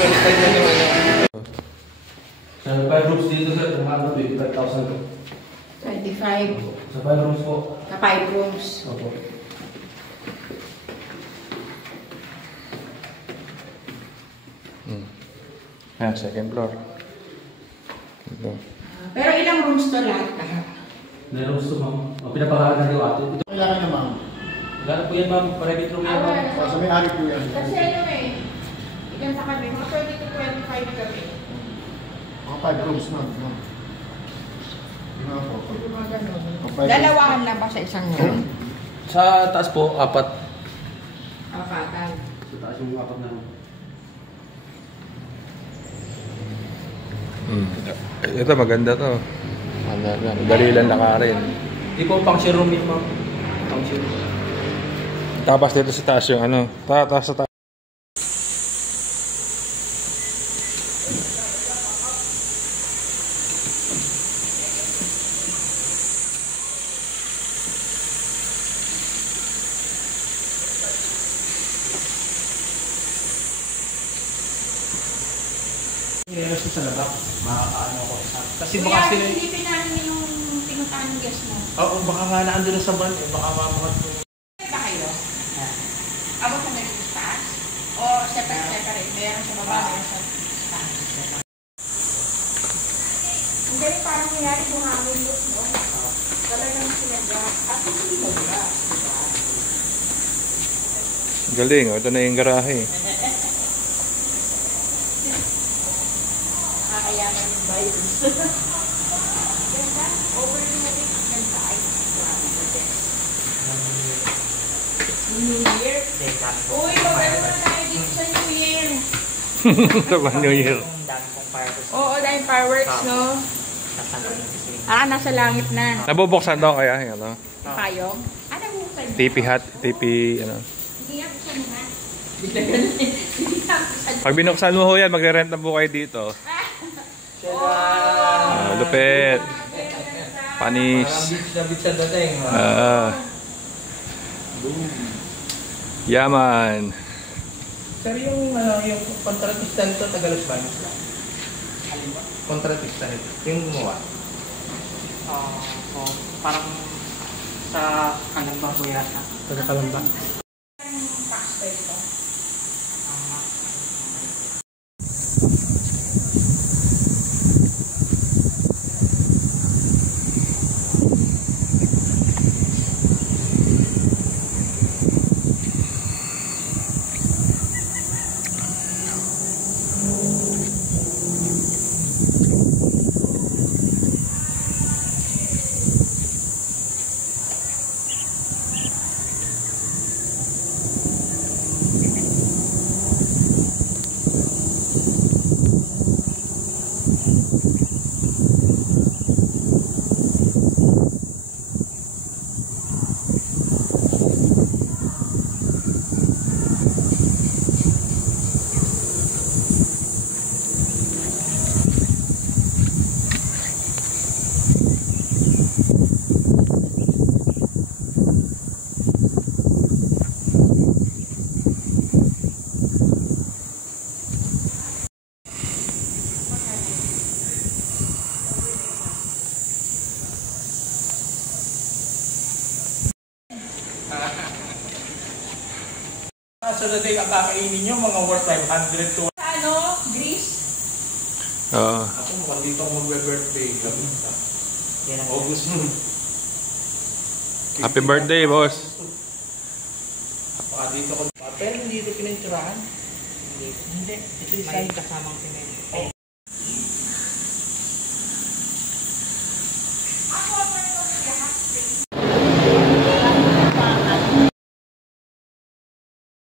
25 na naman. Sa 5 rooms dito sir, kung ano, 25,000 po. 25. Sa 5 rooms po. Sa 5 rooms. Opo. Ayan, second floor. Ito. Pero ilang rooms to lahat? May rooms to ma'am. Pinapakalan na yung ate. Ito Kailangan na ma'am. kailangan po yan ma'am. Private room yan ma'am. Sa may-ari po yan. Kasi ano eh, ilan sa kami, mga 20 to 25 kami. Mga 5 rooms na. Mga po. Mga ganun. Okay. Dalawahan lang ba sa isang room? Sa taas po, 4. Apatan. Sa taas yung 4 na room. Ito maganda to. Dali lang lakarin. Hindi po pang share room yun ma'am. Pang share room. Tapos dito sa taas yung ano. Taas sa taas. Yes, sa labak. Makakaano ko isa. Kasi Kuya, baka sila... silipin namin yung pinuntahan ng guest mo. Oo, baka nga naandun na sa van eh. Baka mamangat po. Ba kayo? Abot na meron sa taas? O separate? Meron sa baba, meron sa taas. Hindi rin parang nangyari kung hangin look, no? Talagang sinadya. At hindi mo ba? Galing, ito na yung garahe. Kakayanan yung virus. Ganda. Overloading. Ganda. Ay, grabe ko din. New Year? Uy, magano na tayo dito sa New Year. Sa New Year. Oo, dahil fireworks, no? Nasa langit na. Nabubuksan daw kaya yung ano? Payong? Ano buksan mo? TP hat, TP ano. Hindi yan, buksan mo na. Hindi yan, buksan mo. Pag binuksan mo ho yan, magre-rent na po kayo dito. Lupit. Panis. Parang beach na dating. Yaman. Sir, yung kontratista nito, Tagalog ba? Kontratista nito. Yung gumawa. Parang sa Kalamba po yata. Taga Kalamba. Sa dating ang kakainin nyo, mga worth 500 to... Ano? Greece? Oo. Ako mukhang dito ako magbe-birthday. August nun. Happy birthday, boss. Baka dito ko... Pero hindi ito pininturahan. Hindi. Ito yung kasamang pinag.